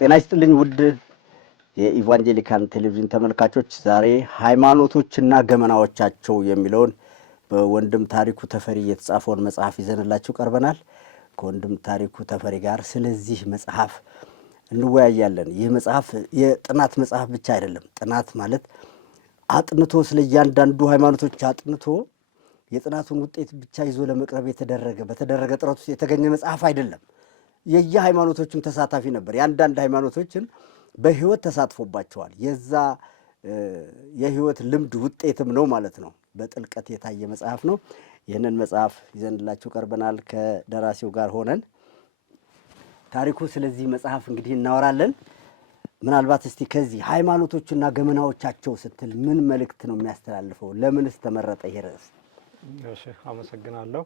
ጤና ይስጥልኝ ውድ የኢቫንጀሊካል ቴሌቪዥን ተመልካቾች፣ ዛሬ ሃይማኖቶችና ገመናዎቻቸው የሚለውን በወንድም ታሪኩ ተፈሪ የተጻፈውን መጽሐፍ ይዘንላችሁ ቀርበናል። ከወንድም ታሪኩ ተፈሪ ጋር ስለዚህ መጽሐፍ እንወያያለን። ይህ መጽሐፍ የጥናት መጽሐፍ ብቻ አይደለም። ጥናት ማለት አጥንቶ ስለ እያንዳንዱ ሃይማኖቶች አጥንቶ የጥናቱን ውጤት ብቻ ይዞ ለመቅረብ በተደረገ ጥረት ውስጥ የተገኘ መጽሐፍ አይደለም። የየሃይማኖቶችም ተሳታፊ ነበር። የአንዳንድ ሃይማኖቶችን በህይወት ተሳትፎባቸዋል። የዛ የህይወት ልምድ ውጤትም ነው ማለት ነው። በጥልቀት የታየ መጽሐፍ ነው። ይህንን መጽሐፍ ይዘንላችሁ ቀርበናል። ከደራሲው ጋር ሆነን ታሪኩ ስለዚህ መጽሐፍ እንግዲህ እናወራለን። ምናልባት እስቲ ከዚህ ሃይማኖቶችና ገመናዎቻቸው ስትል ምን መልእክት ነው የሚያስተላልፈው? ለምንስ ተመረጠ ይሄ ርዕስ? እሺ፣ አመሰግናለሁ።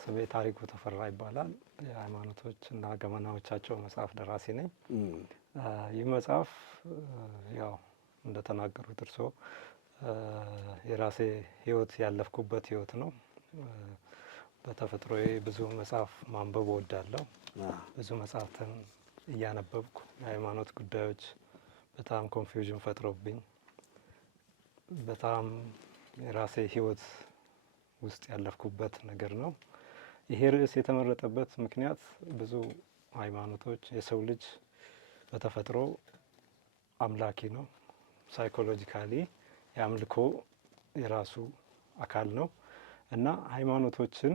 ስሜ ታሪኩ ተፈራ ይባላል። የሃይማኖቶችና ገመናዎቻቸው መጽሐፍ ደራሲ ነኝ። ይህ መጽሐፍ ያው እንደተናገሩት እርሶ የራሴ ህይወት ያለፍኩበት ህይወት ነው። በተፈጥሮዬ ብዙ መጽሐፍ ማንበብ እወዳለሁ። ብዙ መጽሐፍትን እያነበብኩ የሃይማኖት ጉዳዮች በጣም ኮንፊውዥን ፈጥሮብኝ በጣም የራሴ ህይወት ውስጥ ያለፍኩበት ነገር ነው። ይሄ ርዕስ የተመረጠበት ምክንያት ብዙ ሃይማኖቶች የሰው ልጅ በተፈጥሮ አምላኪ ነው። ሳይኮሎጂካሊ የአምልኮ የራሱ አካል ነው እና ሃይማኖቶችን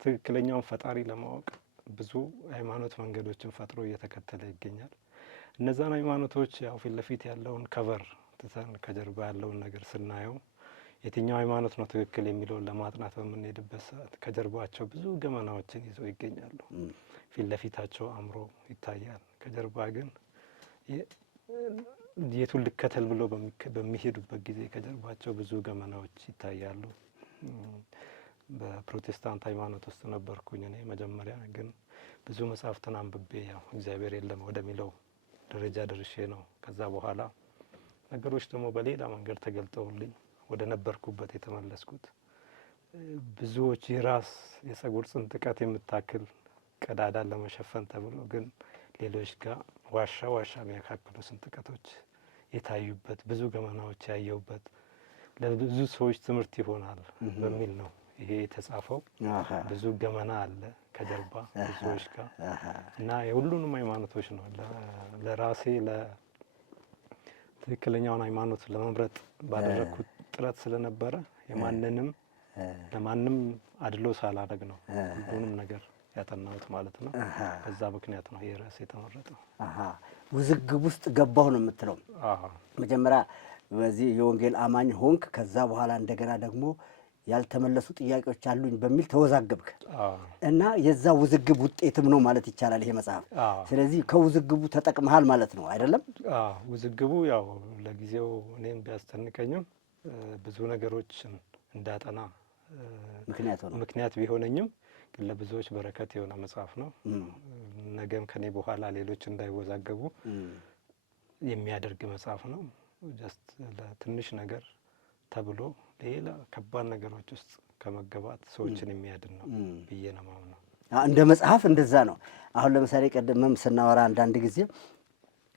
ትክክለኛውን ፈጣሪ ለማወቅ ብዙ ሃይማኖት መንገዶችን ፈጥሮ እየተከተለ ይገኛል። እነዛን ሃይማኖቶች ያው ፊት ለፊት ያለውን ከቨር ትተን ከጀርባ ያለውን ነገር ስናየው የትኛው ሃይማኖት ነው ትክክል የሚለውን ለማጥናት በምንሄድበት ሰዓት ከጀርባቸው ብዙ ገመናዎችን ይዘው ይገኛሉ። ፊት ለፊታቸው አምሮ ይታያል። ከጀርባ ግን የቱን ልከተል ብሎ በሚሄዱበት ጊዜ ከጀርባቸው ብዙ ገመናዎች ይታያሉ። በፕሮቴስታንት ሃይማኖት ውስጥ ነበርኩኝ እኔ መጀመሪያ። ግን ብዙ መጽሐፍትን አንብቤ ያው እግዚአብሔር የለም ወደሚለው ደረጃ ደርሼ ነው ከዛ በኋላ ነገሮች ደግሞ በሌላ መንገድ ተገልጠውልኝ ወደ ነበርኩበት የተመለስኩት። ብዙዎች የራስ የጸጉር ጽንጥቀት የምታክል ቀዳዳን ለመሸፈን ተብሎ ግን ሌሎች ጋር ዋሻ የሚያካክሉ ስንጥቀቶች የታዩበት ብዙ ገመናዎች ያየሁበት ለብዙ ሰዎች ትምህርት ይሆናል በሚል ነው ይሄ የተጻፈው። ብዙ ገመና አለ ከጀርባ ብዙዎች ጋር እና የሁሉንም ሃይማኖቶች ነው ለራሴ ትክክለኛውን ሃይማኖት ለመምረጥ ባደረኩት ጥረት ስለነበረ ለማንም አድሎ ሳላደርግ ነው ሁሉንም ነገር ያጠናሁት ማለት ነው። በዛ ምክንያት ነው ይሄ ርዕስ የተመረጠው። ውዝግብ ውስጥ ገባሁ ነው የምትለው? መጀመሪያ በዚህ የወንጌል አማኝ ሆንክ፣ ከዛ በኋላ እንደገና ደግሞ ያልተመለሱ ጥያቄዎች አሉኝ በሚል ተወዛገብክ እና የዛ ውዝግብ ውጤትም ነው ማለት ይቻላል ይሄ መጽሐፍ። ስለዚህ ከውዝግቡ ተጠቅመሃል ማለት ነው አይደለም? ውዝግቡ ያው ለጊዜው እኔም ቢያስጨንቀኝም ብዙ ነገሮችን እንዳጠና ምክንያት ቢሆነኝም ግን ለብዙዎች በረከት የሆነ መጽሐፍ ነው። ነገም ከኔ በኋላ ሌሎች እንዳይወዛገቡ የሚያደርግ መጽሐፍ ነው። ጀስት ለትንሽ ነገር ተብሎ ሌላ ከባድ ነገሮች ውስጥ ከመገባት ሰዎችን የሚያድን ነው ብዬ ነው የማምነው። እንደ መጽሐፍ እንደዛ ነው። አሁን ለምሳሌ ቀደምም ስናወራ አንዳንድ ጊዜ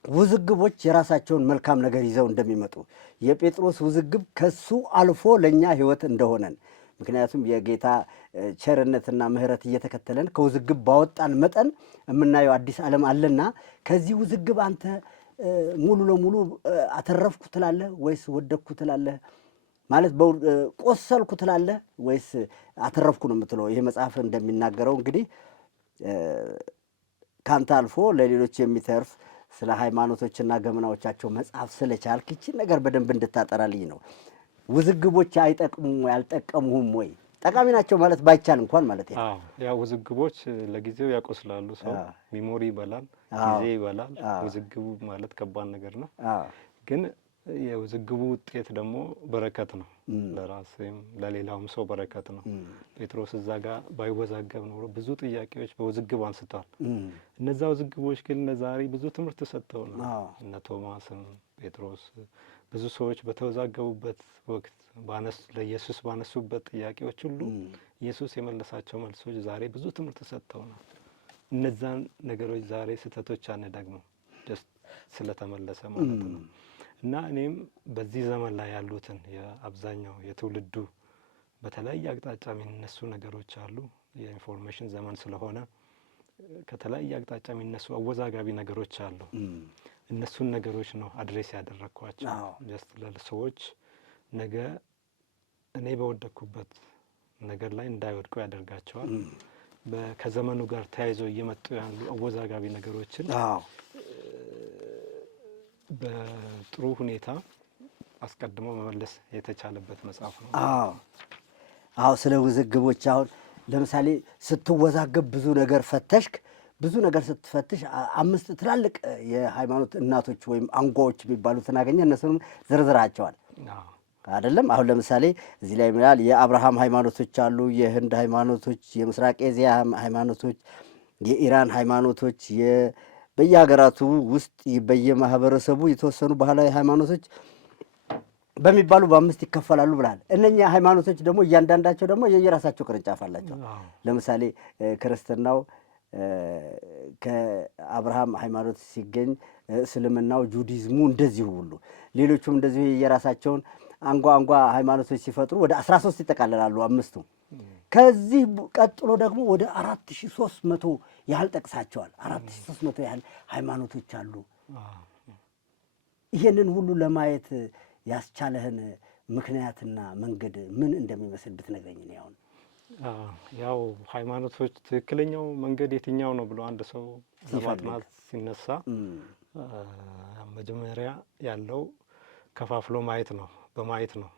ውዝግቦች የራሳቸውን መልካም ነገር ይዘው እንደሚመጡ የጴጥሮስ ውዝግብ ከሱ አልፎ ለኛ ህይወት እንደሆነን፣ ምክንያቱም የጌታ ቸርነትና ምሕረት እየተከተለን ከውዝግብ ባወጣን መጠን የምናየው አዲስ ዓለም አለና ከዚህ ውዝግብ አንተ ሙሉ ለሙሉ አተረፍኩ ትላለህ ወይስ ወደቅኩ ትላለህ? ማለት ቆሰልኩ ትላለህ ወይስ አተረፍኩ ነው የምትለው? ይሄ መጽሐፍ እንደሚናገረው እንግዲህ ካንተ አልፎ ለሌሎች የሚተርፍ ስለ ሃይማኖቶችና ገመናዎቻቸው መጽሐፍ ስለቻልክ ይህችን ነገር በደንብ እንድታጠራልኝ ነው። ውዝግቦች አይጠቅሙም ወይ አልጠቀሙህም ወይ? ጠቃሚ ናቸው ማለት ባይቻል እንኳን ማለት ነው። ያው ውዝግቦች ለጊዜው ያቆስላሉ። ሰው ሚሞሪ ይበላል፣ ጊዜ ይበላል። ውዝግቡ ማለት ከባድ ነገር ነው። ግን የውዝግቡ ውጤት ደግሞ በረከት ነው። ለራሴም ለሌላውም ሰው በረከት ነው። ጴጥሮስ እዛ ጋር ባይወዛገብ ኖሮ ብዙ ጥያቄዎች በውዝግብ አንስቷል። እነዛ ውዝግቦች ግን ለዛሬ ብዙ ትምህርት ሰጥተው ነው። እነ ቶማስም ጴጥሮስ ብዙ ሰዎች በተወዛገቡበት ወቅት ለኢየሱስ ባነሱበት ጥያቄዎች ሁሉ ኢየሱስ የመለሳቸው መልሶች ዛሬ ብዙ ትምህርት ሰጥተው ነው። እነዛን ነገሮች ዛሬ ስህተቶች አንደግመው ጀስት ስለተመለሰ ማለት ነው። እና እኔም በዚህ ዘመን ላይ ያሉትን የአብዛኛው የትውልዱ በተለያየ አቅጣጫ የሚነሱ ነገሮች አሉ። የኢንፎርሜሽን ዘመን ስለሆነ ከተለያየ አቅጣጫ የሚነሱ አወዛጋቢ ነገሮች አሉ። እነሱን ነገሮች ነው አድሬስ ያደረኳቸው ጀስት ለሰዎች ነገ እኔ በወደኩበት ነገር ላይ እንዳይወድቁ ያደርጋቸዋል። ከዘመኑ ጋር ተያይዘው እየመጡ ያሉ አወዛጋቢ ነገሮችን በጥሩ ሁኔታ አስቀድሞ መመለስ የተቻለበት መጽሐፍ ነው። አዎ ስለ ውዝግቦች አሁን ለምሳሌ ስትወዛገብ ብዙ ነገር ፈተሽክ፣ ብዙ ነገር ስትፈትሽ 5 ትላልቅ የሃይማኖት እናቶች ወይም አንጓዎች የሚባሉትን አገኘ። እነሱንም ዝርዝራቸዋል አይደለም? አሁን ለምሳሌ እዚህ ላይ ምናል የአብርሃም ሃይማኖቶች አሉ፣ የህንድ ሃይማኖቶች፣ የምስራቅ ኤዚያ ሃይማኖቶች፣ የኢራን ሃይማኖቶች፣ በየሀገራቱ ውስጥ በየማህበረሰቡ የተወሰኑ ባህላዊ ሃይማኖቶች በሚባሉ በ5 ይከፈላሉ ብላል። እነኛ ሃይማኖቶች ደግሞ እያንዳንዳቸው ደግሞ የየራሳቸው ቅርንጫፍ አላቸው። ለምሳሌ ክርስትናው ከአብርሃም ሃይማኖት ሲገኝ፣ እስልምናው፣ ጁዲዝሙ እንደዚሁ ሁሉ ሌሎቹም እንደዚሁ የየራሳቸውን አንጓ ሃይማኖቶች ሲፈጥሩ ወደ 13 ይጠቃለላሉ 5ቱ። ከዚህ ቀጥሎ ደግሞ ወደ 4300 ያህል ጠቅሳቸዋል። 4300 ያህል ሃይማኖቶች አሉ። ይሄንን ሁሉ ለማየት ያስቻለህን ምክንያትና መንገድ ምን እንደሚመስል ብትነግረኝ ነው። አሁን ያው ሃይማኖቶች ትክክለኛው መንገድ የትኛው ነው ብሎ አንድ ሰው ለማጥናት ሲነሳ መጀመሪያ ያለው ከፋፍሎ ማየት ነው። በማየት ነው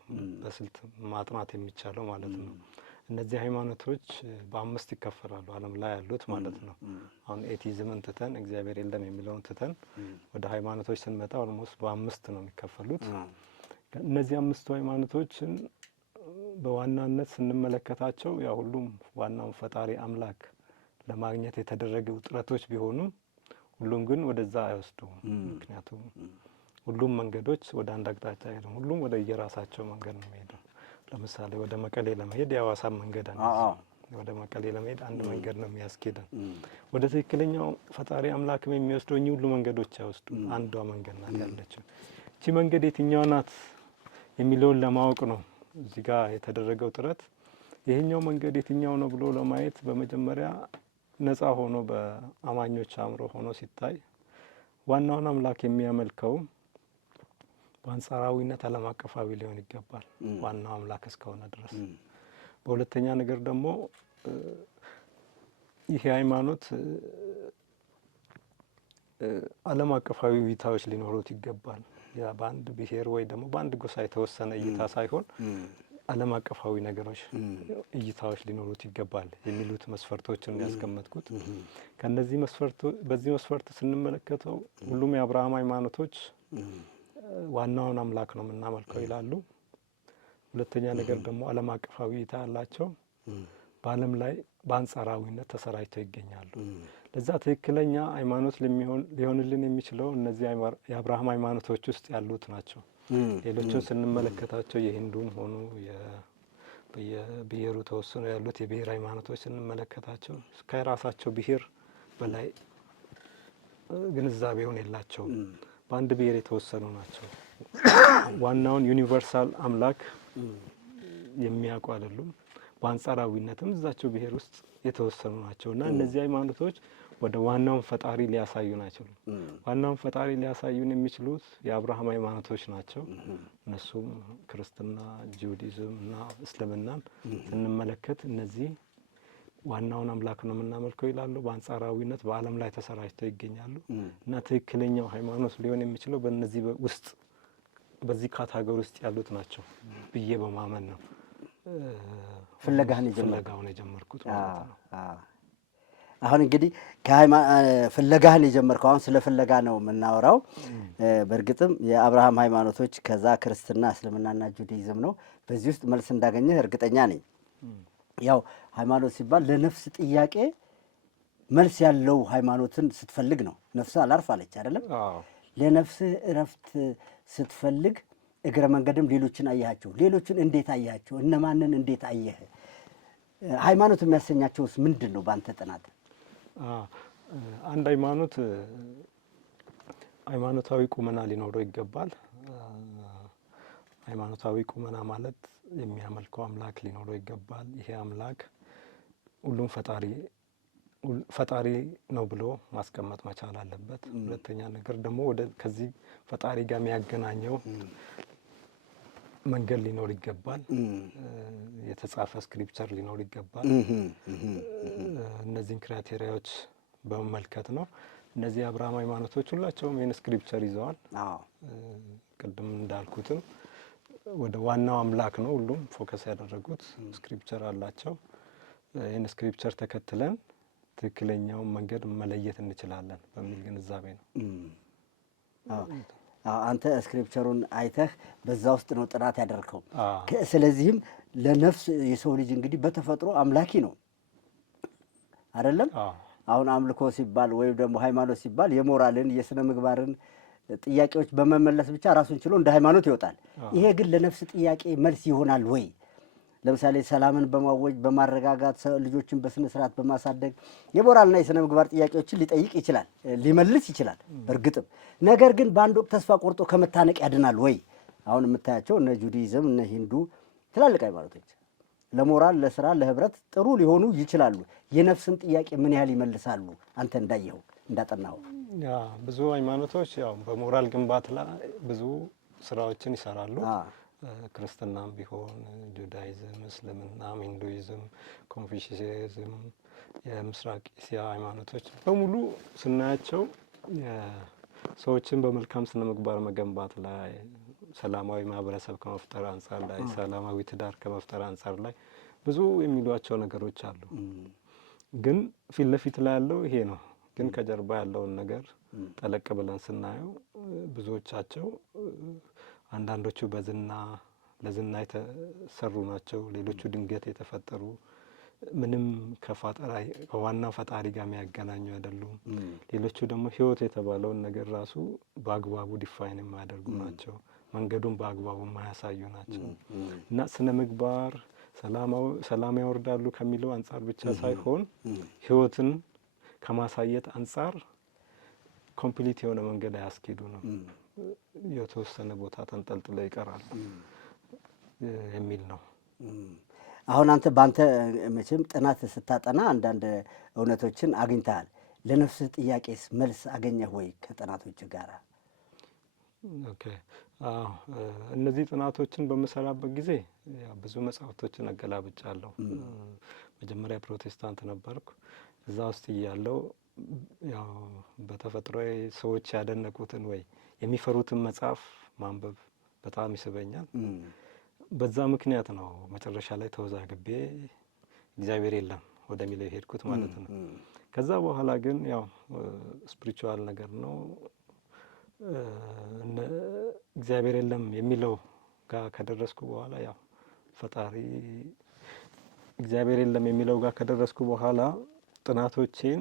በስልት ማጥናት የሚቻለው ማለት ነው። እነዚህ ሃይማኖቶች በ5 ይከፈላሉ ዓለም ላይ ያሉት ማለት ነው። አሁን ኤቲዝምን ትተን እግዚአብሔር የለም የሚለውን ትተን ወደ ሃይማኖቶች ስንመጣ ኦልሞስት በ5 ነው የሚከፈሉት። እነዚህ 5ቱ ሃይማኖቶችን በዋናነት ስንመለከታቸው ያው ሁሉም ዋናውን ፈጣሪ አምላክ ለማግኘት የተደረገው ጥረቶች ቢሆኑም ሁሉም ግን ወደዛ አይወስዱም። ምክንያቱም ሁሉም መንገዶች ወደ አንድ አቅጣጫ አይደሉም። ሁሉም ወደ የራሳቸው መንገድ ነው የሚሄደው። ለምሳሌ ወደ መቀሌ ለመሄድ የሐዋሳ መንገድ ወደ መቀሌ ለመሄድ አንድ መንገድ ነው የሚያስኬደን። ወደ ትክክለኛው ፈጣሪ አምላክም የሚወስደው እኚህ ሁሉ መንገዶች አይወስዱም። አንዷ መንገድ ናት ያለችው። እቺ መንገድ የትኛው ናት የሚለውን ለማወቅ ነው እዚህ ጋር የተደረገው ጥረት። ይሄኛው መንገድ የትኛው ነው ብሎ ለማየት በመጀመሪያ ነፃ ሆኖ በአማኞች አእምሮ ሆኖ ሲታይ ዋናውን አምላክ የሚያመልከው በአንጻራዊነት ዓለም አቀፋዊ ሊሆን ይገባል፣ ዋናው አምላክ እስከሆነ ድረስ። በሁለተኛ ነገር ደግሞ ይሄ ሃይማኖት ዓለም አቀፋዊ እይታዎች ሊኖሩት ይገባል። ያ በአንድ ብሔር ወይ ደግሞ በአንድ ጎሳ የተወሰነ እይታ ሳይሆን ዓለም አቀፋዊ ነገሮች እይታዎች ሊኖሩት ይገባል የሚሉት መስፈርቶችን ያስቀመጥኩት። ከነዚህ በዚህ መስፈርት ስንመለከተው ሁሉም የአብርሃም ሃይማኖቶች ዋናውን አምላክ ነው የምናመልከው ይላሉ። ሁለተኛ ነገር ደግሞ ዓለም አቀፋዊ እይታ ያላቸው በዓለም ላይ በአንጻራዊነት ተሰራጭተው ይገኛሉ። ለዛ ትክክለኛ ሃይማኖት ሊሆንልን የሚችለው እነዚህ የአብርሃም ሃይማኖቶች ውስጥ ያሉት ናቸው። ሌሎቹን ስንመለከታቸው የሂንዱም ሆኑ በየብሔሩ ተወስነው ያሉት የብሔር ሃይማኖቶች ስንመለከታቸው ከራሳቸው ብሔር በላይ ግንዛቤውን የላቸውም። በአንድ ብሔር የተወሰኑ ናቸው። ዋናውን ዩኒቨርሳል አምላክ የሚያውቁ አይደሉም። በአንጻራዊነትም እዛቸው ብሔር ውስጥ የተወሰኑ ናቸው እና እነዚህ ሃይማኖቶች ወደ ዋናውን ፈጣሪ ሊያሳዩን አይችሉም። ዋናውን ፈጣሪ ሊያሳዩን የሚችሉት የአብርሃም ሃይማኖቶች ናቸው። እነሱም ክርስትና፣ ጁዲዝም እና እስልምናን ስንመለከት እነዚህ ዋናውን አምላክ ነው የምናመልከው ይላሉ። በአንጻራዊነት በዓለም ላይ ተሰራጭተው ይገኛሉ እና ትክክለኛው ሃይማኖት ሊሆን የሚችለው በእነዚህ ውስጥ በዚህ ካታጎሪ ውስጥ ያሉት ናቸው ብዬ በማመን ነው ፍለጋውን የጀመርኩት ማለት ነው። አሁን እንግዲህ ፍለጋህን የጀመርከው አሁን ስለ ፍለጋ ነው የምናወራው። በእርግጥም የአብርሃም ሃይማኖቶች ከዛ ክርስትና፣ እስልምናና ጁዲዝም ነው። በዚህ ውስጥ መልስ እንዳገኘህ እርግጠኛ ነኝ። ያው ሃይማኖት ሲባል ለነፍስ ጥያቄ መልስ ያለው ሃይማኖትን ስትፈልግ ነው። ነፍስህ አላርፍ አለች አይደለም? ለነፍስህ እረፍት ስትፈልግ እግረ መንገድም ሌሎችን አያቸው። ሌሎችን እንዴት አያቸው? እነማንን እንዴት አየህ? ሃይማኖት የሚያሰኛቸውስ ምንድን ነው በአንተ ጥናት? አንድ ሃይማኖት ሃይማኖታዊ ቁመና ሊኖረው ይገባል። ሃይማኖታዊ ቁመና ማለት የሚያመልከው አምላክ ሊኖረው ይገባል። ይሄ አምላክ ሁሉም ፈጣሪ ነው ብሎ ማስቀመጥ መቻል አለበት። ሁለተኛ ነገር ደግሞ ወደ ከዚህ ፈጣሪ ጋር የሚያገናኘው መንገድ ሊኖር ይገባል። የተጻፈ ስክሪፕቸር ሊኖር ይገባል። እነዚህን ክራይቴሪያዎች በመመልከት ነው። እነዚህ አብርሃም ሃይማኖቶች ሁላቸውም ይህን ስክሪፕቸር ይዘዋል። ቅድም እንዳልኩትም ወደ ዋናው አምላክ ነው ሁሉም ፎከስ ያደረጉት። ስክሪፕቸር አላቸው። ይህን ስክሪፕቸር ተከትለን ትክክለኛውን መንገድ መለየት እንችላለን በሚል ግንዛቤ ነው። አንተ ስክሪፕቸሩን አይተህ በዛ ውስጥ ነው ጥናት ያደረከው። ስለዚህም ለነፍስ የሰው ልጅ እንግዲህ በተፈጥሮ አምላኪ ነው አይደለም? አሁን አምልኮ ሲባል ወይም ደግሞ ሃይማኖት ሲባል የሞራልን የስነ ምግባርን ጥያቄዎች በመመለስ ብቻ ራሱን ችሎ እንደ ሃይማኖት ይወጣል። ይሄ ግን ለነፍስ ጥያቄ መልስ ይሆናል ወይ? ለምሳሌ ሰላምን በማወጅ በማረጋጋት ልጆችን በስነ ስርዓት በማሳደግ የሞራልና የስነ ምግባር ጥያቄዎችን ሊጠይቅ ይችላል፣ ሊመልስ ይችላል። በእርግጥም ነገር ግን በአንድ ወቅት ተስፋ ቆርጦ ከመታነቅ ያድናል ወይ? አሁን የምታያቸው እነ ጁዲዝም እነ ሂንዱ ትላልቅ ሃይማኖቶች ለሞራል ለስራ ለህብረት ጥሩ ሊሆኑ ይችላሉ። የነፍስን ጥያቄ ምን ያህል ይመልሳሉ? አንተ እንዳየኸው እንዳጠናኸው። ብዙ ሃይማኖቶች ያው በሞራል ግንባታ ላይ ብዙ ስራዎችን ይሰራሉ። ክርስትናም ቢሆን ጁዳይዝም፣ እስልምናም፣ ሂንዱይዝም፣ ኮንፊሽሲዝም፣ የምስራቅ እስያ ሃይማኖቶች በሙሉ ስናያቸው ሰዎችን በመልካም ስነ ምግባር መገንባት ላይ፣ ሰላማዊ ማህበረሰብ ከመፍጠር አንጻር ላይ፣ ሰላማዊ ትዳር ከመፍጠር አንጻር ላይ ብዙ የሚሏቸው ነገሮች አሉ። ግን ፊት ለፊት ላይ ያለው ይሄ ነው። ግን ከጀርባ ያለውን ነገር ጠለቅ ብለን ስናየው ብዙዎቻቸው አንዳንዶቹ ለዝና የተሰሩ ናቸው። ሌሎቹ ድንገት የተፈጠሩ ምንም ከዋናው ፈጣሪ ጋር የሚያገናኙ አይደሉም። ሌሎቹ ደግሞ ህይወት የተባለውን ነገር ራሱ በአግባቡ ዲፋይን የማያደርጉ ናቸው። መንገዱን በአግባቡ የማያሳዩ ናቸው። እና ስነ ምግባር ሰላም ያወርዳሉ ከሚለው አንጻር ብቻ ሳይሆን ህይወትን ከማሳየት አንጻር ኮምፕሊት የሆነ መንገድ አያስኬዱ ነው። የተወሰነ ቦታ ተንጠልጥለው ይቀራሉ የሚል ነው። አሁን አንተ በአንተ መቼም ጥናት ስታጠና አንዳንድ እውነቶችን አግኝተሃል። ለነፍስ ጥያቄስ መልስ አገኘህ ወይ ከጥናቶች ጋር? ኦኬ። እነዚህ ጥናቶችን በምሰራበት ጊዜ ብዙ መጽሐፍቶችን አገላብጫለሁ። መጀመሪያ ፕሮቴስታንት ነበርኩ። እዛ ውስጥ እያለሁ ያው በተፈጥሮ ሰዎች ያደነቁትን ወይ የሚፈሩትን መጽሐፍ ማንበብ በጣም ይስበኛል። በዛ ምክንያት ነው መጨረሻ ላይ ተወዛግቤ እግዚአብሔር የለም ወደሚለው የሄድኩት ማለት ነው። ከዛ በኋላ ግን ያው ስፒሪቹዋል ነገር ነው። እግዚአብሔር የለም የሚለው ጋር ከደረስኩ በኋላ ያው ፈጣሪ እግዚአብሔር የለም የሚለው ጋር ከደረስኩ በኋላ ጥናቶቼን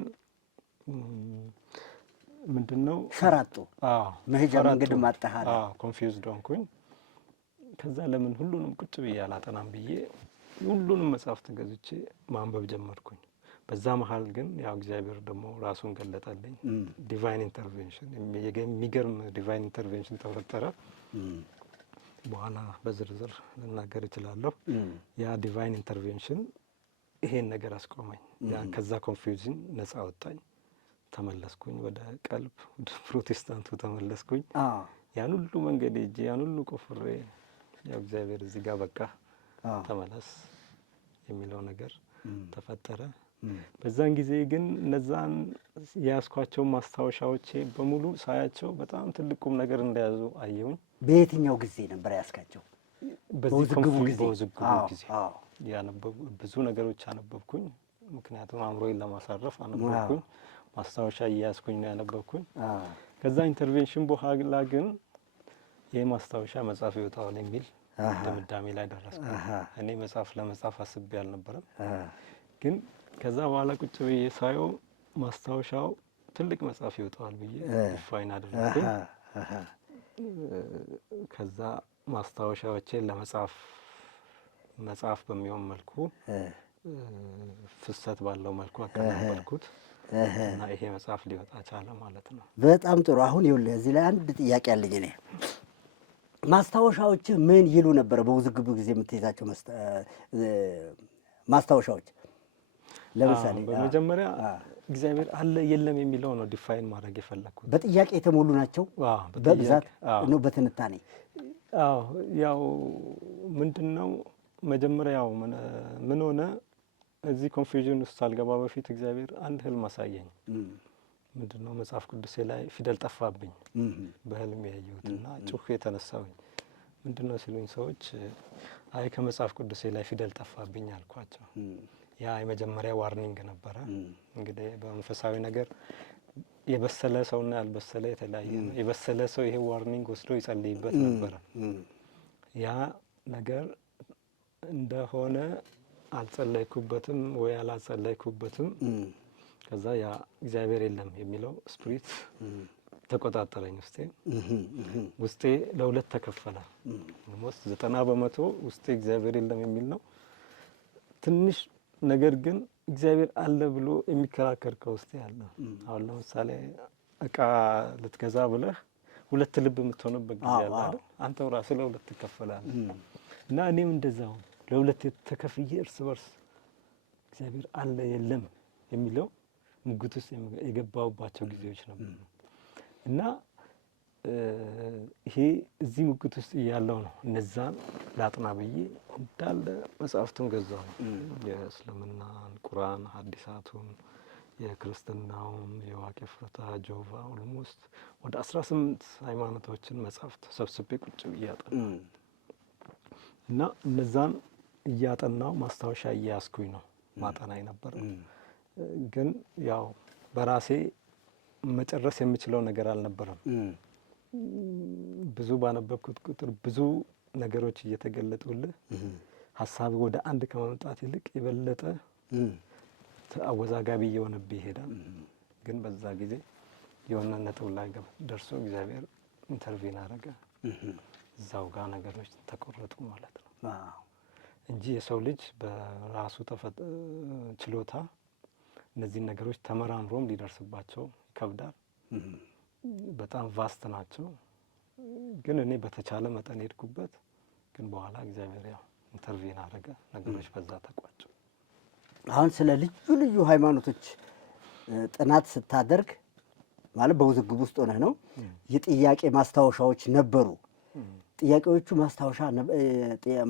ምንድነው ፈራጡ መሄጃ መንገድ ማጣሃል። ኮንፊውዝድ ሆንኩኝ። ከዛ ለምን ሁሉንም ቁጭ ብዬ አላጠናም ብዬ ሁሉንም መጽሐፍት ገዝቼ ማንበብ ጀመርኩኝ። በዛ መሀል ግን ያው እግዚአብሔር ደግሞ ራሱን ገለጠልኝ። ዲቫይን ኢንተርቬንሽን የሚገርም ዲቫይን ኢንተርቬንሽን ተፈጠረ። በኋላ በዝርዝር ልናገር እችላለሁ። ያ ዲቫይን ኢንተርቬንሽን ይሄን ነገር አስቆመኝ። ያ ከዛ ኮንፊውዥን ነፃ ወጣኝ። ተመለስኩኝ ወደ ቀልብ ወደ ፕሮቴስታንቱ ተመለስኩኝ። ያን ሁሉ መንገድ ሄጄ ያን ሁሉ ቆፍሬ ያው እግዚአብሔር እዚህ ጋር በቃ ተመለስ የሚለው ነገር ተፈጠረ። በዛን ጊዜ ግን እነዛን ያስኳቸው ማስታወሻዎቼ በሙሉ ሳያቸው በጣም ትልቁም ነገር እንደያዙ አየሁኝ። በየትኛው ጊዜ ነበር ያስካቸው? በውዝግቡ ጊዜ ብዙ ነገሮች አነበብኩኝ። ምክንያቱም አእምሮዬን ለማሳረፍ አነበብኩኝ። ማስታወሻ እያያዝኩኝ ነው ያነበብኩኝ። ከዛ ኢንተርቬንሽን በኋላ ግን ይህ ማስታወሻ መጽሐፍ ይወጣዋል የሚል ድምዳሜ ላይ ደረስኩኝ። እኔ መጽሐፍ ለመጻፍ አስቤ አልነበረም። ግን ከዛ በኋላ ቁጭ ብዬ ሳየው ማስታወሻው ትልቅ መጽሐፍ ይወጣዋል ብዬ ዲፋይን አደረግኩኝ። ከዛ ማስታወሻዎቼን መጽሐፍ በሚሆን መልኩ ፍሰት ባለው መልኩ አቀናበርኩት። እና ይሄ መጽሐፍ ሊወጣ ቻለ ማለት ነው። በጣም ጥሩ። አሁን ይኸውልህ እዚህ ላይ አንድ ጥያቄ አለኝ እኔ። ማስታወሻዎችህ ምን ይሉ ነበረ? በውዝግቡ ጊዜ የምትይዛቸው ማስታወሻዎች ለምሳሌ በመጀመሪያ እግዚአብሔር አለ የለም የሚለው ነው ዲፋይን ማድረግ የፈለኩት። በጥያቄ የተሞሉ ናቸው በብዛት ነው በትንታኔ። አዎ ያው ምንድነው መጀመሪያ ያው ምን ሆነ እዚህ ኮንፊውዥን ውስጥ ሳልገባ በፊት እግዚአብሔር አንድ ህልም አሳየኝ። ምንድነው መጽሐፍ ቅዱሴ ላይ ፊደል ጠፋብኝ በህልም ያየሁትና ጩኸ የተነሳሁኝ። ምንድነው ሲሉኝ ሰዎች አይ ከመጽሐፍ ቅዱሴ ላይ ፊደል ጠፋብኝ አልኳቸው። ያ የመጀመሪያ ዋርኒንግ ነበረ። እንግዲህ በመንፈሳዊ ነገር የበሰለ ሰውና ያልበሰለ የተለያየ ነው። የበሰለ ሰው ይሄ ዋርኒንግ ወስዶ ይጸልይበት ነበረ። ያ ነገር እንደሆነ አልጸለይኩበትም ወይ አላጸለይኩበትም። ከዛ ያ እግዚአብሔር የለም የሚለው ስፒሪት ተቆጣጠረኝ። ውስጤ ለሁለት ተከፈለ። ሞስት 90% ውስጤ እግዚአብሔር የለም የሚል ነው። ትንሽ ነገር ግን እግዚአብሔር አለ ብሎ የሚከራከር ከውስጤ አለ። አሁን ለምሳሌ እቃ ልትገዛ ብለህ ሁለት ልብ የምትሆንበት ጊዜ አለ አይደል? አንተው ራስህ ለሁለት ትከፈላለህ። እና እኔም እንደዛው ለሁለት ተከፍዬ እርስ በርስ እግዚአብሔር አለ የለም የሚለው ሙግት ውስጥ የገባሁባቸው ጊዜዎች ነበሩ። እና ይሄ እዚህ ሙግት ውስጥ እያለሁ ነው እነዛን ላጥና ብዬ እንዳለ መጽሐፍቱን ገዛሁ። የእስልምናን ቁርአን፣ ሐዲሳቱን፣ የክርስትናውን፣ የዋቄ ፍታ፣ ጆቫ ኦልሞስት ወደ 18 ሃይማኖቶችን መጽሐፍት ሰብስቤ ቁጭ ብዬ አጠናሁ። እና እነዛን እያጠናው ማስታወሻ እያያዝኩኝ ነው ማጠና የነበረ። ግን ያው በራሴ መጨረስ የምችለው ነገር አልነበረም። ብዙ ባነበብኩት ቁጥር ብዙ ነገሮች እየተገለጡልህ ሀሳብ ወደ አንድ ከመምጣት ይልቅ የበለጠ አወዛጋቢ እየሆነብህ ይሄዳል። ግን በዛ ጊዜ የሆነ ነጥብ ላይ ደርሶ እግዚአብሔር ኢንተርቪን አደረገ። እዛው ጋር ነገሮች ተቆረጡ ማለት ነው እንጂ የሰው ልጅ በራሱ ችሎታ እነዚህን ነገሮች ተመራምሮም ሊደርስባቸው ይከብዳል። በጣም ቫስት ናቸው። ግን እኔ በተቻለ መጠን ሄድኩበት። ግን በኋላ እግዚአብሔር ያው ኢንተርቪን አደረገ። ነገሮች በዛ ተቋጩ። አሁን ስለ ልዩ ልዩ ሃይማኖቶች ጥናት ስታደርግ ማለት በውዝግብ ውስጥ ሆነህ ነው። የጥያቄ ማስታወሻዎች ነበሩ።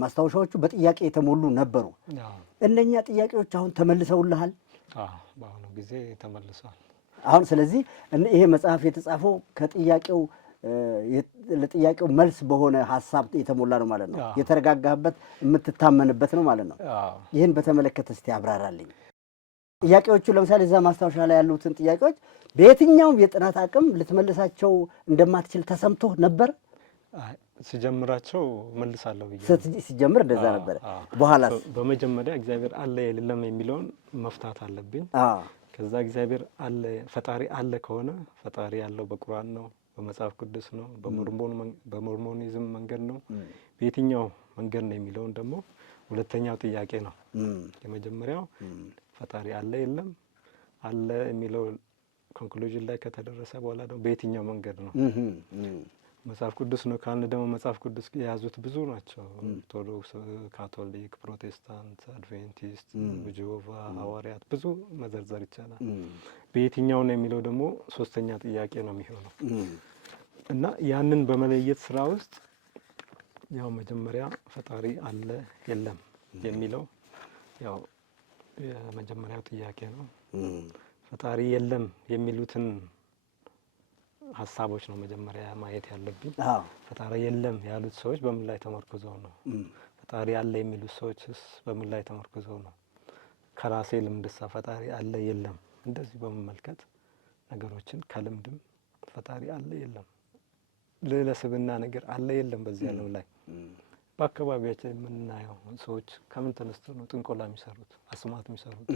ማስታወሻዎቹ በጥያቄ የተሞሉ ነበሩ። እነኛ ጥያቄዎች አሁን ተመልሰውልሃል? በአሁኑ ጊዜ ተመልሰዋል። አሁን ስለዚህ ይሄ መጽሐፍ የተጻፈው ለጥያቄው መልስ በሆነ ሀሳብ የተሞላ ነው ማለት ነው። የተረጋጋህበት የምትታመንበት ነው ማለት ነው። ይህን በተመለከተ እስቲ አብራራልኝ። ጥያቄዎቹ ለምሳሌ እዛ ማስታወሻ ላይ ያሉትን ጥያቄዎች በየትኛውም የጥናት አቅም ልትመልሳቸው እንደማትችል ተሰምቶ ነበር? ሲጀምራቸው መልሳለሁ ብዬ ሲጀምር እንደዛ ነበር። በኋላ በመጀመሪያ እግዚአብሔር አለ የለም የሚለውን መፍታት አለብኝ። ከዛ እግዚአብሔር አለ ፈጣሪ አለ ከሆነ ፈጣሪ ያለው በቁርአን ነው፣ በመጽሐፍ ቅዱስ ነው፣ በሞርሞኒዝም መንገድ ነው፣ በየትኛው መንገድ ነው የሚለውን ደግሞ ሁለተኛው ጥያቄ ነው። የመጀመሪያው ፈጣሪ አለ የለም አለ የሚለው ኮንክሉዥን ላይ ከተደረሰ በኋላ ደግሞ በየትኛው መንገድ ነው መጽሐፍ ቅዱስ ነው ካልን ደግሞ መጽሐፍ ቅዱስ የያዙት ብዙ ናቸው። ኦርቶዶክስ፣ ካቶሊክ፣ ፕሮቴስታንት፣ አድቬንቲስት፣ ጆቫ፣ ሐዋርያት ብዙ መዘርዘር ይቻላል። በየትኛው ነው የሚለው ደግሞ ሶስተኛ ጥያቄ ነው የሚሆነው። እና ያንን በመለየት ስራ ውስጥ ያው መጀመሪያ ፈጣሪ አለ የለም የሚለው ያው የመጀመሪያው ጥያቄ ነው። ፈጣሪ የለም የሚሉትን ሀሳቦች ነው መጀመሪያ ማየት ያለብኝ። ፈጣሪ የለም ያሉት ሰዎች በምን ላይ ተመርኩዘው ነው? ፈጣሪ አለ የሚሉት ሰዎችስ በምን ላይ ተመርኩዘው ነው? ከራሴ ልምድሳ ፈጣሪ አለ የለም እንደዚህ በመመልከት ነገሮችን ከልምድም ፈጣሪ አለ የለም ለስብና ነገር አለ የለም በዚህ ዓለም ላይ በአካባቢያችን የምናየው ሰዎች ከምን ተነስተው ነው ጥንቆላ የሚሰሩት፣ አስማት የሚሰሩት?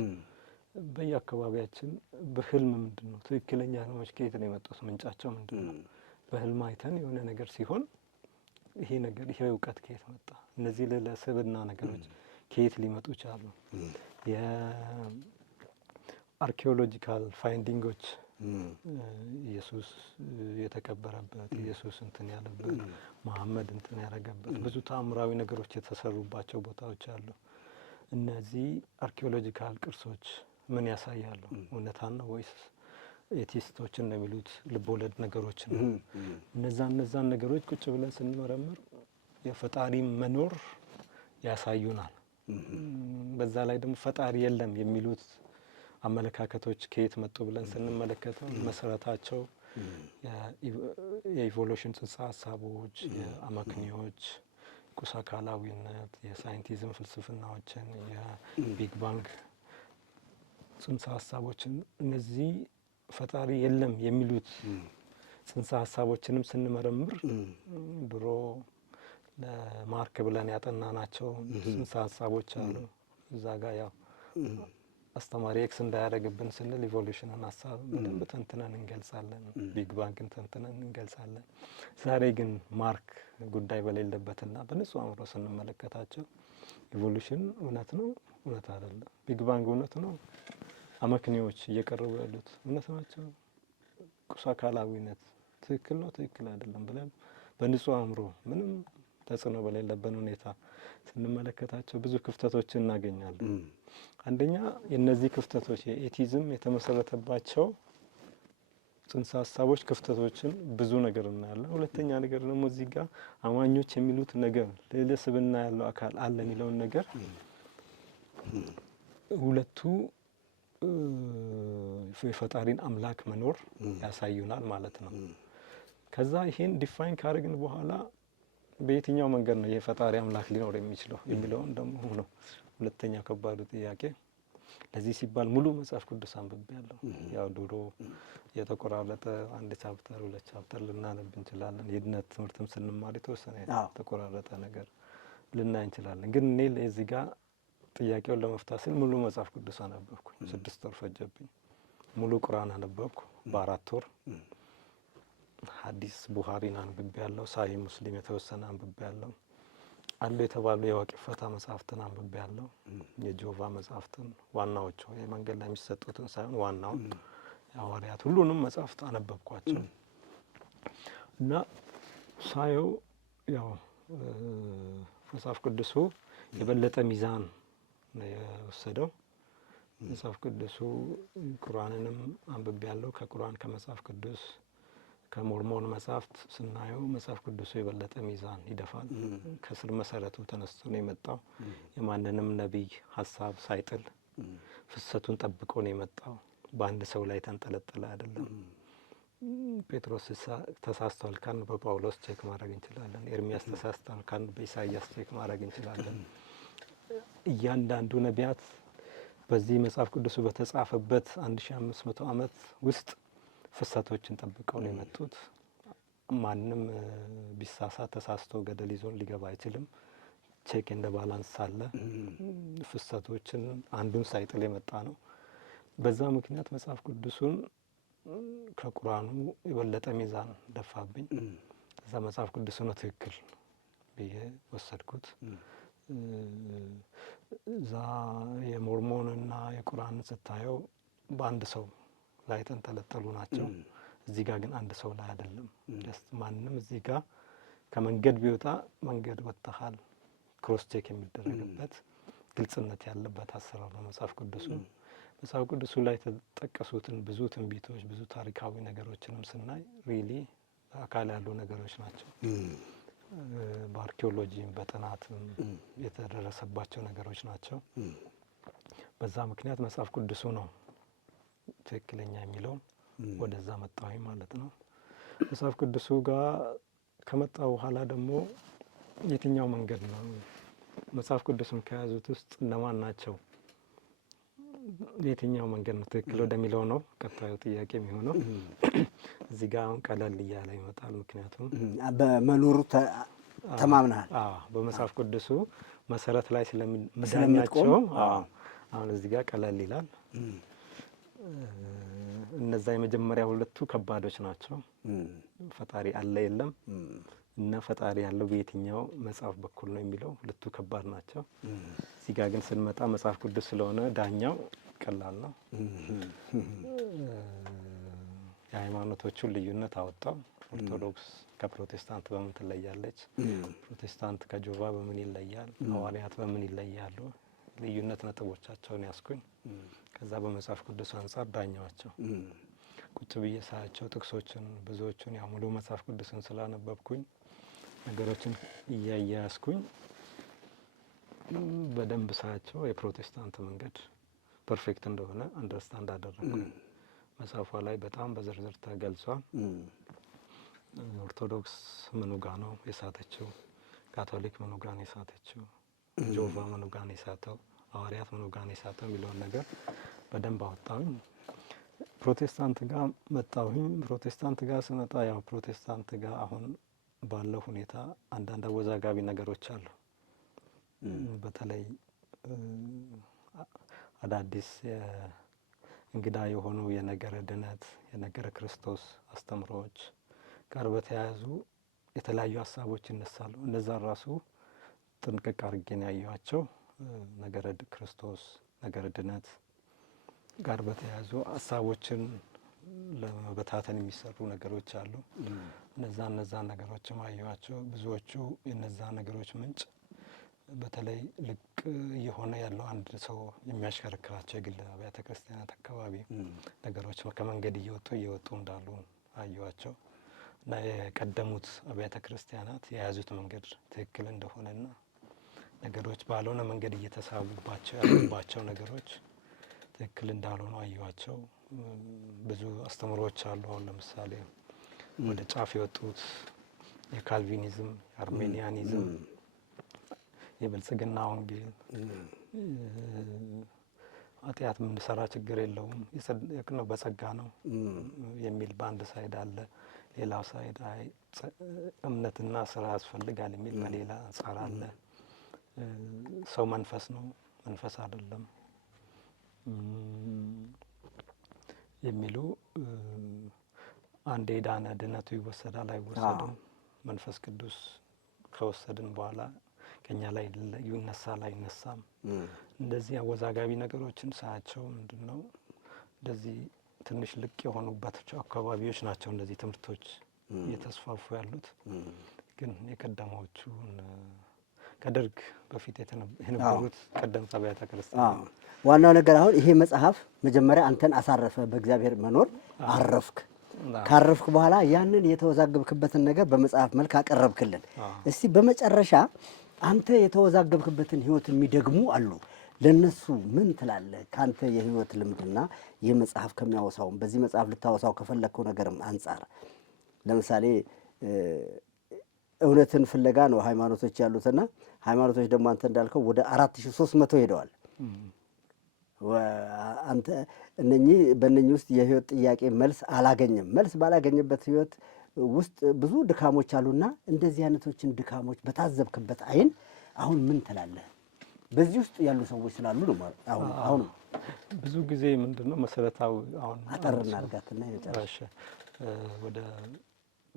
በየአካባቢያችን በህልም ምንድነው ትክክለኛ ህልሞች ከየት ነው የመጡት? ምንጫቸው ምንድነው? በህልም አይተን የሆነ ነገር ሲሆን ይሄ ነገር ይሄ እውቀት ከየት መጣ? እነዚህ ለስብና ነገሮች ከየት ሊመጡ ይችላሉ? አርኪኦሎጂካል ፋይንዲንጎች ኢየሱስ የተቀበረበት ኢየሱስ እንትን ያለበት መሐመድ እንትን ያደረገበት ብዙ ተአምራዊ ነገሮች የተሰሩባቸው ቦታዎች አሉ። እነዚህ አርኪኦሎጂካል ቅርሶች ምን ያሳያሉ? እውነታን ነው ወይስ ኤቲስቶች እንደሚሉት ልቦለድ ነገሮች ነው? እነዛን ነገሮች ቁጭ ብለን ስንመረምር የፈጣሪ መኖር ያሳዩናል። በዛ ላይ ደግሞ ፈጣሪ የለም የሚሉት አመለካከቶች ከየት መጡ ብለን ስንመለከተው መሰረታቸው የኢቮሉሽን ጽንሰ ሀሳቦች፣ የአመክንዮዎች፣ ቁስ አካላዊነት፣ የሳይንቲዝም ፍልስፍናዎችን፣ የቢግ ባንግ ጽንሰ ሀሳቦችን እነዚህ ፈጣሪ የለም የሚሉት ጽንሰ ሀሳቦችንም ስንመረምር ድሮ ለማርክ ብለን ያጠናናቸው ጽንሰ ሀሳቦች አሉ። እዛ ጋር ያው አስተማሪ ኤክስ እንዳያደርግብን ስንል ኢቮሉሽንን ሀሳብ በደንብ ተንትነን እንገልጻለን፣ ቢግ ባንግን ተንትነን እንገልጻለን። ዛሬ ግን ማርክ ጉዳይ በሌለበትና በንጹህ አእምሮ ስንመለከታቸው ኢቮሉሽን እውነት ነው፣ እውነት አይደለም፣ ቢግ ባንግ እውነት ነው፣ አመክንዮዎች እየቀረቡ ያሉት እውነት ናቸው፣ ቁስ አካላዊነት ትክክል ነው፣ ትክክል አይደለም ብለን በንጹህ አእምሮ ምንም ተጽዕኖ በሌለበት ሁኔታ ስንመለከታቸው ብዙ ክፍተቶችን እናገኛለን። አንደኛ የነዚህ ክፍተቶች የኤቲዝም የተመሰረተባቸው ጽንሰ ሀሳቦች ክፍተቶችን ብዙ ነገር እናያለን። ሁለተኛ ነገር ደግሞ እዚህ ጋር አማኞች የሚሉት ነገር ሌላ ስብዕና ያለው አካል አለ የሚለውን ነገር ሁለቱ የፈጣሪን አምላክ መኖር ያሳዩናል ማለት ነው። ከዛ ይሄን ዲፋይን ካደረግን በኋላ በየትኛው መንገድ ነው የፈጣሪ አምላክ ሊኖር የሚችለው የሚለውን ደግሞ ነው ሁለተኛው ከባዱ ጥያቄ። ለዚህ ሲባል ሙሉ መጽሐፍ ቅዱስ አንብቤያለሁ። ያው ድሮ የተቆራረጠ አንድ ቻፕተር ሁለት ቻፕተር ልናነብ እንችላለን። የድነት ትምህርትም ስንማር የተወሰነ የተቆራረጠ ነገር ልናይ እንችላለን። ግን እኔ ለዚህ ጋር ጥያቄውን ለመፍታት ስል ሙሉ መጽሐፍ ቅዱስ አነበብኩኝ። 6 ወር ፈጀብኝ። ሙሉ ቁርአን አነበብኩ በ4 ወር። ሐዲስ ቡኻሪን አንብቤያለሁ። ሳሂህ ሙስሊም የተወሰነ አንብቤያለሁ። አሉ የተባሉ የዋቂ ፈታ መጽሐፍትን አንብቤያለሁ። የጆቫ መጽሐፍትን ዋናዎቹ የመንገድ ላይ የሚሰጡትን ሳይሆን ዋናውን የሐዋርያት ሁሉንም መጽሐፍት አነበብኳቸው እና ሳየው ያው መጽሐፍ ቅዱሱ የበለጠ ሚዛን ነው የወሰደው። መጽሐፍ ቅዱሱ ቁርአንንም አንብቤያለሁ። ከቁርአን ከመጽሐፍ ቅዱስ ከሞርሞን መጽሐፍት ስናየው መጽሐፍ ቅዱሱ የበለጠ ሚዛን ይደፋል። ከስር መሰረቱ ተነስቶ ነው የመጣው። የማንንም ነቢይ ሀሳብ ሳይጥል ፍሰቱን ጠብቆ ነው የመጣው። በአንድ ሰው ላይ ተንጠለጠለ አይደለም። ጴጥሮስ ተሳስቷል ካልን በጳውሎስ ቼክ ማድረግ እንችላለን። ኤርሚያስ ተሳስቷል ካልን በኢሳይያስ ቼክ ማድረግ እንችላለን። እያንዳንዱ ነቢያት በዚህ መጽሐፍ ቅዱሱ በተጻፈበት 1500 ዓመት ውስጥ ፍሰቶችን ጠብቀው ነው የመጡት። ማንም ቢሳሳት ተሳስቶ ገደል ይዞን ሊገባ አይችልም። ቼክ እንደ ባላንስ አለ። ፍሰቶችን አንዱን ሳይጥል የመጣ ነው። በዛ ምክንያት መጽሐፍ ቅዱሱን ከቁርአኑ የበለጠ ሚዛን ደፋብኝ። እዛ መጽሐፍ ቅዱሱ ነው ትክክል ብዬ ወሰድኩት። እዛ የሞርሞንና የቁርአን ስታየው በአንድ ሰው ላይ ተንጠለጠሉ ናቸው። እዚህ ጋር ግን አንድ ሰው ላይ አይደለም። ማንም እዚህ ጋር ከመንገድ ቢወጣ መንገድ ወጥተሃል ክሮስ ቼክ የሚደረግበት ግልጽነት ያለበት አሰራር ነው መጽሐፍ ቅዱሱ። መጽሐፍ ቅዱሱ ላይ የተጠቀሱትን ብዙ ትንቢቶች ብዙ ታሪካዊ ነገሮችንም ስናይ ሪሊ አካል ያሉ ነገሮች ናቸው። በአርኪኦሎጂም በጥናትም የተደረሰባቸው ነገሮች ናቸው። በዛ ምክንያት መጽሐፍ ቅዱሱ ነው ትክክለኛ የሚለው ወደዛ መጣሁኝ ማለት ነው። መጽሐፍ ቅዱሱ ጋር ከመጣ በኋላ ደግሞ የትኛው መንገድ ነው መጽሐፍ ቅዱስን ከያዙት ውስጥ እነማን ናቸው? የትኛው መንገድ ነው ትክክል ወደሚለው ነው ቀጣዩ ጥያቄ የሚሆነው። እዚህ ጋር አሁን ቀለል እያለ ይመጣል። ምክንያቱም በመኖሩ ተማምናል። በመጽሐፍ ቅዱሱ መሰረት ላይ ስለምዳኛቸው አሁን እዚህ ጋር ቀለል ይላል። እነዛ የመጀመሪያ ሁለቱ ከባዶች ናቸው። ፈጣሪ አለ የለም እና ፈጣሪ ያለው በየትኛው መጽሐፍ በኩል ነው የሚለው ሁለቱ ከባድ ናቸው። እዚህ ጋር ግን ስንመጣ መጽሐፍ ቅዱስ ስለሆነ ዳኛው ቀላል ነው። የሃይማኖቶቹን ልዩነት አወጣው። ኦርቶዶክስ ከፕሮቴስታንት በምን ትለያለች? ፕሮቴስታንት ከጆቫ በምን ይለያል? ሐዋርያት በምን ይለያሉ? ልዩነት ነጥቦቻቸውን ያስኩኝ። ከዛ በመጽሐፍ ቅዱስ አንጻር ዳኛዋቸው። ቁጭ ብዬ ሳያቸው ጥቅሶችን ብዙዎቹን ያው ሙሉ መጽሐፍ ቅዱስን ስላነበብኩኝ ነገሮችን እያያያዝኩኝ በደንብ ሳያቸው የፕሮቴስታንት መንገድ ፐርፌክት እንደሆነ አንደርስታንድ አደረግኩኝ። መጽሐፏ ላይ በጣም በዝርዝር ተገልጿል። ኦርቶዶክስ ምኑ ጋ ነው የሳተችው? ካቶሊክ ምኑ ጋ ነው የሳተችው? ጆቫ ምኑ ጋ ነው የሳተው? ሐዋርያት ምኑ ጋ ነው የሳተው የሚለውን ነገር በደንብ አወጣሁኝ። ፕሮቴስታንት ጋር መጣሁኝ። ፕሮቴስታንት ጋር ስመጣ ያው ፕሮቴስታንት ጋር አሁን ባለው ሁኔታ አንዳንድ አወዛጋቢ ነገሮች አሉ። በተለይ አዳዲስ እንግዳ የሆኑ የነገረ ድነት የነገረ ክርስቶስ አስተምሮዎች ጋር በተያያዙ የተለያዩ ሀሳቦች ይነሳሉ። እነዛ ራሱ ጥንቅቅ አድርጌ ነው ያየኋቸው። ነገረ ክርስቶስ ነገረ ድነት ጋር በተያያዙ ሀሳቦችን ለመበታተን የሚሰሩ ነገሮች አሉ። እነዛ ነገሮችም አየኋቸው። ብዙዎቹ የነዛ ነገሮች ምንጭ በተለይ ልቅ እየሆነ ያለው አንድ ሰው የሚያሽከረክራቸው የግል አብያተ ክርስቲያናት አካባቢ ነገሮች ከመንገድ እየወጡ እንዳሉ አየኋቸው እና የቀደሙት አብያተ ክርስቲያናት የያዙት መንገድ ትክክል እንደሆነና ነገሮች ባልሆነ መንገድ እየተሳቡባቸው ያሉባቸው ነገሮች ትክክል እንዳልሆኑ አየኋቸው። ብዙ አስተምሮዎች አሉ። አሁን ለምሳሌ ወደ ጫፍ የወጡት የካልቪኒዝም፣ የአርሜኒያኒዝም፣ የብልጽግና ወንጌል ኃጢአት የምንሰራ ችግር የለውም የጽድቅነው በጸጋ ነው የሚል በአንድ ሳይድ አለ። ሌላው ሳይድ አይ እምነትና ስራ ያስፈልጋል የሚል በሌላ አንጻር አለ። ሰው መንፈስ ነው መንፈስ አይደለም የሚሉ አንዴ ዳነ ድነቱ ይወሰዳል አይወሰድም፣ መንፈስ ቅዱስ ከወሰድን በኋላ ከኛ ላይ ይነሳል አይነሳም። እንደዚህ አወዛጋቢ ነገሮችን ሳያቸው ምንድነው እንደዚህ ትንሽ ልቅ የሆኑበት አካባቢዎች ናቸው እንደዚህ ትምህርቶች እየተስፋፉ ያሉት። ግን የቀደሞቹን ከደርግ በፊት የነበሩት ቀደምት አብያተ ክርስቲያናት ዋናው ነገር አሁን ይሄ መጽሐፍ መጀመሪያ አንተን አሳረፈ። በእግዚአብሔር መኖር አረፍክ። ካረፍክ በኋላ ያንን የተወዛገብክበትን ነገር በመጽሐፍ መልክ አቀረብክልን። እስቲ በመጨረሻ አንተ የተወዛገብክበትን ህይወት የሚደግሙ አሉ። ለነሱ ምን ትላለህ? ካንተ የህይወት ልምድና ይህ መጽሐፍ ከሚያወሳውም በዚህ መጽሐፍ ልታወሳው ከፈለግከው ነገርም አንጻር ለምሳሌ እውነትን ፍለጋ ነው ሃይማኖቶች ያሉትና ሃይማኖቶች ደግሞ አንተ እንዳልከው ወደ 4300 ሄደዋል። አንተ በእነኚህ ውስጥ የህይወት ጥያቄ መልስ አላገኘም። መልስ ባላገኘበት ህይወት ውስጥ ብዙ ድካሞች አሉና እንደዚህ አይነቶችን ድካሞች በታዘብክበት አይን አሁን ምን ትላለህ? በዚህ ውስጥ ያሉ ሰዎች ስላሉ ነው ማለት አሁን ብዙ ጊዜ ምንድነው መሰረታዊ አሁን አጠርና አርጋትና ይጨርሽ ወደ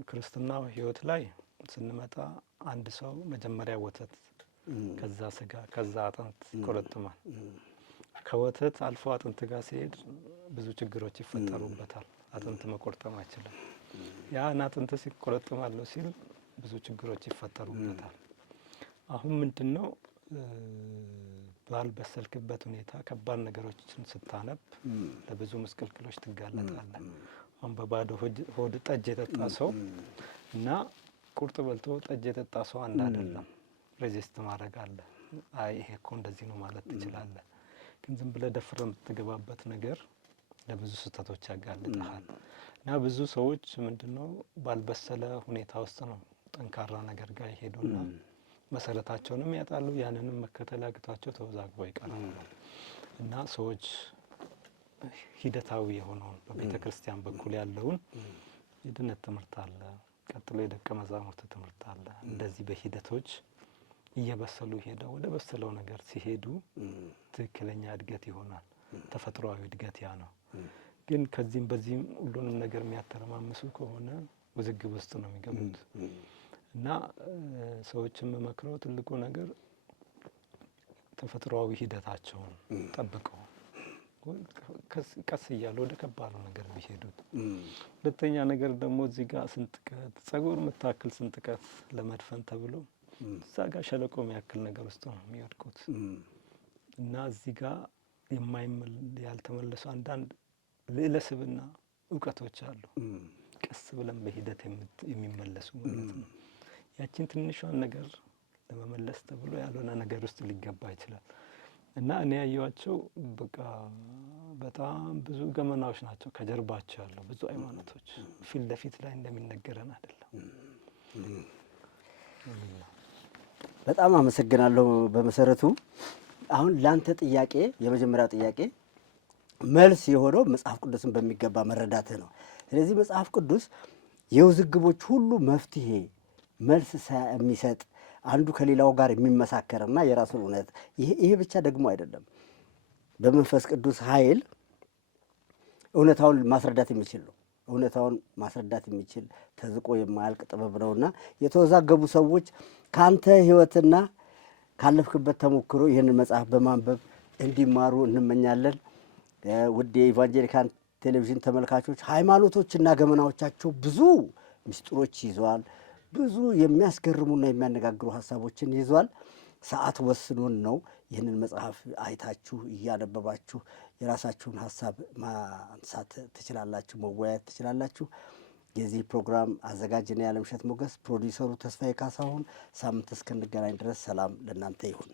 ክርስትናው ህይወት ላይ ስንመጣ አንድ ሰው መጀመሪያ ወተት ከዛ ስጋ ከዛ አጥንት ይቆረጥማል። ከወተት አልፎ አጥንት ጋር ሲሄድ ብዙ ችግሮች ይፈጠሩበታል። አጥንት መቆርጠም አይችልም። ያን አጥንት ሲቆረጥማለሁ ሲል ብዙ ችግሮች ይፈጠሩበታል። አሁን ምንድነው ባልበሰልክበት ሁኔታ ከባድ ነገሮችን ስታነብ ለብዙ ምስቅልቅሎች ትጋለጣለህ። አሁን በባዶ ሆድ ጠጅ የጠጣ ሰው እና ቁርጥ በልቶ ጠጅ የጠጣ ሰው አንድ አይደለም። ሬዚስት ማድረግ አለ። አይ ይሄ እኮ እንደዚህ ነው ማለት ትችላለህ። ግን ዝም ብለህ ደፍረህ የምትገባበት ነገር ለብዙ ስህተቶች ያጋልጣል። እና ብዙ ሰዎች ምንድነው ባልበሰለ ሁኔታ ውስጥ ነው ጠንካራ ነገር ጋር ይሄዱና መሰረታቸውንም ያጣሉ። ያንንም መከተል አቅቷቸው ተወዛግበው ይቀራሉ። እና ሰዎች ሂደታዊ የሆነውን በቤተ ክርስቲያን በኩል ያለውን የድነት ትምህርት አለ፣ ቀጥሎ የደቀ መዛሙርት ትምህርት አለ። እንደዚህ በሂደቶች እየበሰሉ ሄደው ወደ በሰለው ነገር ሲሄዱ ትክክለኛ እድገት ይሆናል። ተፈጥሯዊ እድገት ያ ነው። ግን ከዚህም በዚህም ሁሉንም ነገር የሚያተረማምሱ ከሆነ ውዝግብ ውስጥ ነው የሚገቡት። እና ሰዎችም መክረው ትልቁ ነገር ተፈጥሯዊ ሂደታቸውን ጠብቀው ቀስ እያለ ወደ ከባድ ነገር ቢሄዱት። ሁለተኛ ነገር ደግሞ እዚህ ጋር ስንጥቀት ጸጉር የምታክል ስንጥቀት ለመድፈን ተብሎ እዛ ጋር ሸለቆ የሚያክል ነገር ውስጥ ነው የሚወድቁት እና እዚህ ጋር ያልተመለሱ አንዳንድ ልዕለ ስብዕና እውቀቶች አሉ። ቀስ ብለን በሂደት የሚመለሱ ማለት ነው። ያችን ትንሿን ነገር ለመመለስ ተብሎ ያልሆነ ነገር ውስጥ ሊገባ ይችላል እና እኔ ያየኋቸው በቃ በጣም ብዙ ገመናዎች ናቸው ከጀርባቸው ያለው ብዙ ሃይማኖቶች ፊት ለፊት ላይ እንደሚነገረን አይደለም። በጣም አመሰግናለሁ። በመሰረቱ አሁን ላንተ ጥያቄ የመጀመሪያው ጥያቄ መልስ የሆነው መጽሐፍ ቅዱስን በሚገባ መረዳትህ ነው። ስለዚህ መጽሐፍ ቅዱስ የውዝግቦች ሁሉ መፍትሄ መልስ የሚሰጥ አንዱ ከሌላው ጋር የሚመሳከርና የራሱን እውነት ይሄ ብቻ ደግሞ አይደለም፣ በመንፈስ ቅዱስ ኃይል እውነታውን ማስረዳት የሚችል ነው። እውነታውን ማስረዳት የሚችል ተዝቆ የማያልቅ ጥበብ ነውና የተወዛገቡ ሰዎች ካንተ ሕይወትና ካለፍክበት ተሞክሮ ይህንን መጽሐፍ በማንበብ እንዲማሩ እንመኛለን። ውድ የኢቫንጀሊካን ቴሌቪዥን ተመልካቾች ሃይማኖቶችና ገመናዎቻቸው ብዙ ምስጢሮች ይዘዋል። ብዙ የሚያስገርሙና የሚያነጋግሩ ሀሳቦችን ይዟል። ሰዓት ወስኖን ነው ይህንን መጽሐፍ አይታችሁ እያነበባችሁ የራሳችሁን ሀሳብ ማንሳት ትችላላችሁ፣ መወያየት ትችላላችሁ። የዚህ ፕሮግራም አዘጋጅ እኔ ዓለምሸት ሞገስ፣ ፕሮዲውሰሩ ተስፋዬ ካሳሁን። ሳምንት እስክንገናኝ ድረስ ሰላም ለእናንተ ይሁን።